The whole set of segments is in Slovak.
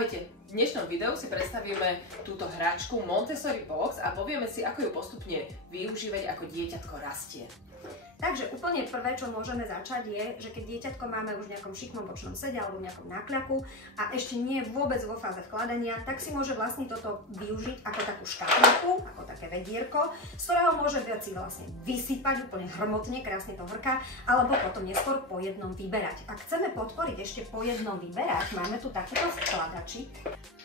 Ahojte, v dnešnom videu si predstavíme túto hračku Montessori Box a povieme si, ako ju postupne využívať, ako dieťatko rastie. Takže úplne prvé, čo môžeme začať je, že keď dieťatko máme už v nejakom šikmom bočnom sede alebo v nejakom nákľaku a ešte nie je vôbec vo fáze vkladania, tak si môže vlastne toto využiť ako takú škatulku, ako také vedierko, z ktorého môže veci vlastne vysypať úplne hrmotne, krásne to hrká, alebo potom neskôr po jednom vyberať. Ak chceme podporiť ešte po jednom vyberať, máme tu takýto vkladačik,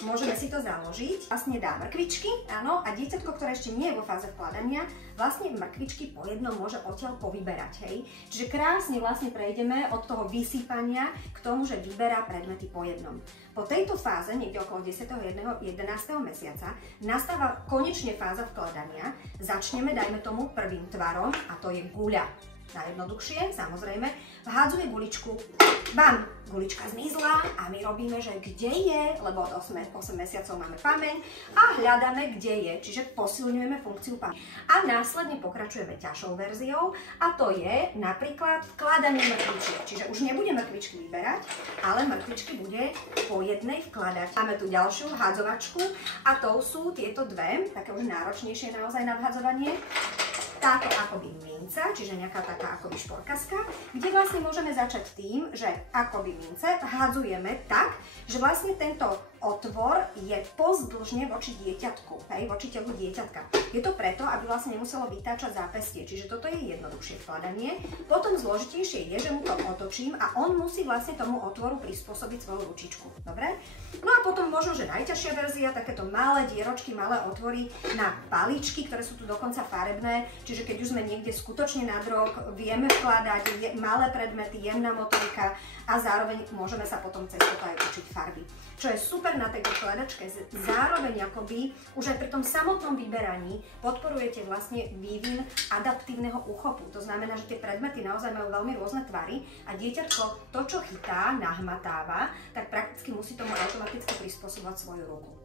môžeme si to založiť, vlastne dá mrkvičky, áno, a dieťatko, ktoré ešte nie je vo fáze vkladania, vlastne mrkvičky po jednom môže odtiaľ povyberať, hej. Čiže krásne vlastne prejdeme od toho vysýpania k tomu, že vyberá predmety po jednom. Po tejto fáze, niekde okolo 10. 11. mesiaca, nastáva konečne fáza vkladania. Začneme, dajme tomu, prvým tvarom a to je guľa. Najjednoduchšie, samozrejme, vhádzuje guličku, bam, gulička zmizla a my robíme, že kde je, lebo od 8 mesiacov máme pamäť a hľadáme, kde je, čiže posilňujeme funkciu pamäti. A následne pokračujeme ťažšou verziou a to je napríklad vkladanie mrkvičiek, čiže už nebude mrkvičky vyberať, ale mrkvičky bude po jednej vkladať. Máme tu ďalšiu vhádzovačku a to sú tieto dve, také už náročnejšie naozaj na vhadzovanie. Táto akoby minca, čiže nejaká taká akoby šporkaska, kde vlastne môžeme začať tým, že akoby mince hádzujeme tak, že vlastne tento otvor je pozdĺžne voči dieťatku, hej, voči telu dieťatka. Je to preto, aby vlastne nemuselo vytáčať zápestie, čiže toto je jednoduchšie vkladanie. Potom zložitejšie je, že mu to otočím a on musí vlastne tomu otvoru prispôsobiť svoju ručičku. Dobre? No a potom možno, že najťažšia verzia, takéto malé dieročky, malé otvory na paličky, ktoré sú tu dokonca farebné, čiže keď už sme niekde skutočne nad rok, vieme vkladať malé predmety, jemná motorika a zároveň môžeme sa potom cez toto aj učiť farby. Čo je super na tejto vkladačke, zároveň akoby už aj pri tom samotnom vyberaní podporujete vlastne vývin adaptívneho úchopu. To znamená, že tie predmety naozaj majú veľmi rôzne tvary a dieťatko to, čo chytá, nahmatáva, tak prakticky musí tomu automaticky prispôsobovať svoju ruku.